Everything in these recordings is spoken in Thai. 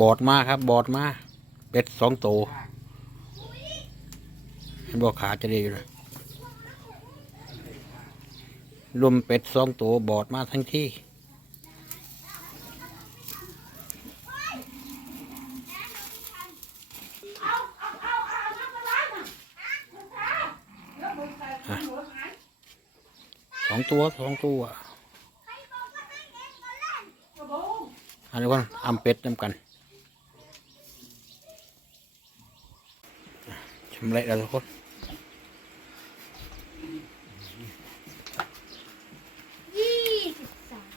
บอดมาครับ บอดมา เป็ดสองตัวเห็นบอกขาจะดีอยู่เลยรวมเป็ดสองตัวบอดมาทั้งที่สองตัวสองตัวอันนี้ก่อนอำเป็ดน้ำกัน ชำเละแล้วทุกคนยี่สิบสาม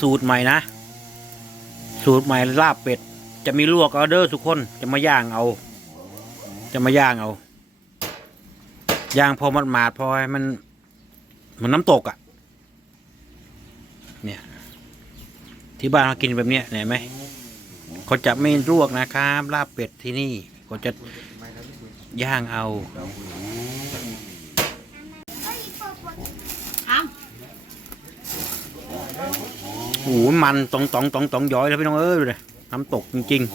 สูตรใหม่นะ สูตรใหม่ลาบเป็ด จะมีลวกเอาเด้อทุกคนจะมาย่างเอา จะมาย่างเอาย่างพอมันหมาดพอมันมันน้ำตกอะ่ะ เนี่ย ที่บ้านเขากินแบบเนี้ยเห็นไหมเขาจะไม่ลวกนะครับลาบเป็ดที่นี่เขาจะย่างเอาอ้าวโอ้โหมันตองตองตองตองย้อยแล้วพี่น้องเอ้ยดูเลยน้ำตกจริงๆ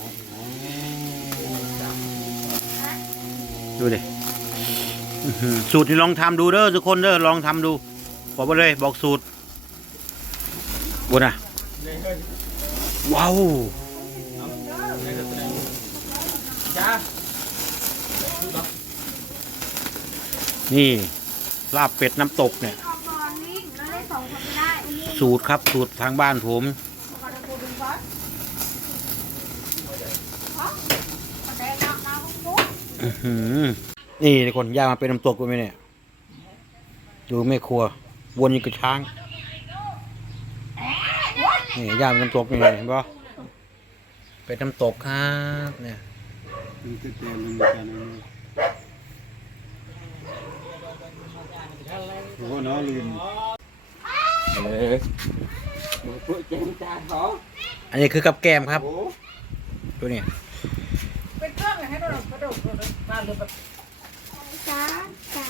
ดูดิอื้อหือสูตรนี่ลองทำดูเด้อทุกคนเด้อลองทำดูบอกไปเลยบอกสูตรบุญอะ ว้าวนี่ ลาบเป็ดน้ำตกเนี่ย สูตรครับสูตรทางบ้านผมอือหืมนี่ทุกคนย่างมาเป็นน้ำตกกูไหมเนี่ย ดูแม่ครัว วนอยิงกระช้าง นี่ย่างเป็นน้ำตกนี่เห็นปะเป็นน้ำตกครับเนี่ยมันจะเจอมันจะนั่นโอ้โหน้อลืมเอออันนี้คือกับแกล้มครับตัวนี้เป็นเครื่องให้เรากระโดดกระโดดมาเลยแบบจ้าจ้า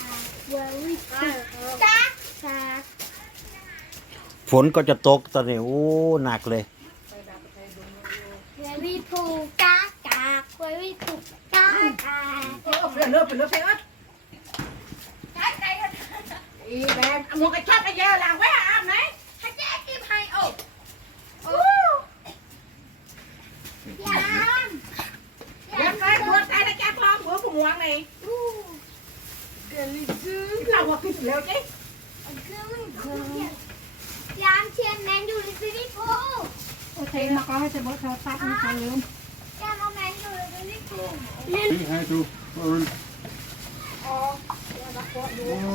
เวอร์วิจ้าจ้าจ้า ฝนก็จะตกตอนนี้โอ้หนักเลยเวอร์วิผูกจ้าจ้าเวอร์วิผูกจ้าจ้าโอ้เลี่ยนเลือดเปลี่ยนเลือดเลงอะจ้าใจกันอีแบงหมวกไอ้ชอบไอ้แย่หลังไว้อาบไหนให้แจ๊กกินให้โอ้โอ้ยามเลี้ยงไว้หัวใจตะแกรงทองหัวผู้หมวงนี่อู้เกลิซึเราหัวคิดแล้วจิ ยามเชียนแมนอยู่ในซีรีส์กู โอเคมาก็ให้เสมอเขาซักให้เขาลืมยามเอาแมนอยู่ในซีรีส์กูให้ดูโอ้ยอ๋อเดี๋ยวมาโคตรดูโ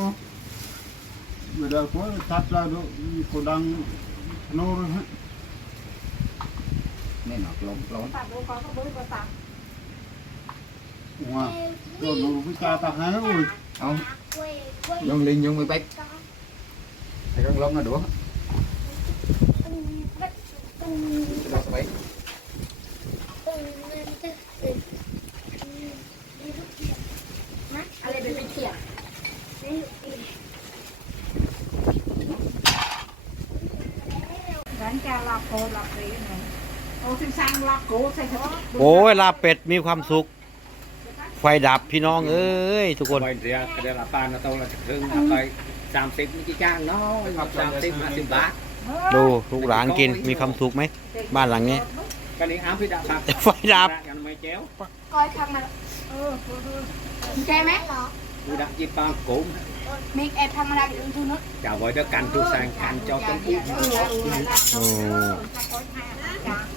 อ้เวลาคนทัดลาดูมีโกดังโน้นฮะนี่หนักลงลงตัดดูก่อนเขาเบิ้ลก็ตัดว่าก็ดูวิจาต้อ้ย Không, dùng liền dùng mười bách Thầy con lông là đũa Đó sao vậy? อะไรเป็นไปเขียนร้านแกลาโคลาเปรย์ไงโอ้สิสั่งลาโคใส่ถุงโอ้ยลาบเป็ดมีความสุข ไฟดับพี่น้องเอ้ยทุกคน Quay ra, cái đây là pan nó tao là thực hương là coi Giảm xịp những cái trang nó Giảm xịp mà xịp bát ดูลูกหลานกินมีความสุขไหม บ้านหลังนี้ Cái này ám với đạo phạt ไฟดับ Cái này mày chéo ก้อยทำมาเออใช่ไหม Tôi đã chịp pan cốm มิกแอบทำอะไรอยู่ทุนนึก Chào với đó canh tôi sang canh cho con cút โอ้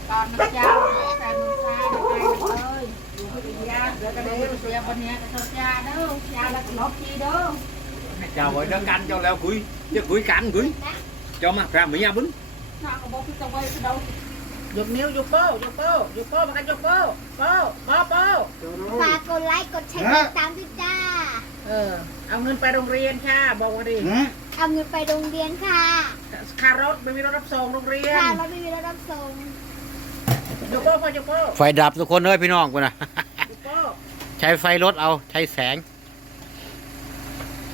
ตอนเช้าการชาไปเลยอยู่ที่ยาเดี๋ยวก็เดี๋ยวเสียคนนี้ก็เสียเด้อยาแล้วก็ลบทีเด้อ Chào với đó canh cho leo cuối Chứ cuối canh cuối Cho mà ra mấy nhà bún หน้าก็บอกพี่จะไว้กระโดดยกนิ้วยกโป้ยกโป้ยกโป้มากันยกโป้โป้โป้โป้ฝากกดไลค์กดแชร์กดตามด้วยจ้า เออ เอาเงินไปโรงเรียนค่ะ บอกว่าดิฮะเอาเงินไปโรงเรียนค่ะค่ารถไม่มีรถรับส่งโรงเรียนค่ะเราไม่มีรถรับส่งยกโป้พ่อยกโป้ไฟดับทุกคนเอ้ยพี่น้องกูนะยกโป้ใช้ไฟรถเอาใช้แสง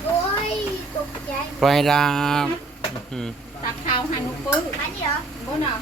โอ้ยตกใจไฟดับอืมตักข้าวให้หนูปื้อ อันนี้เหรอบ่น่ะ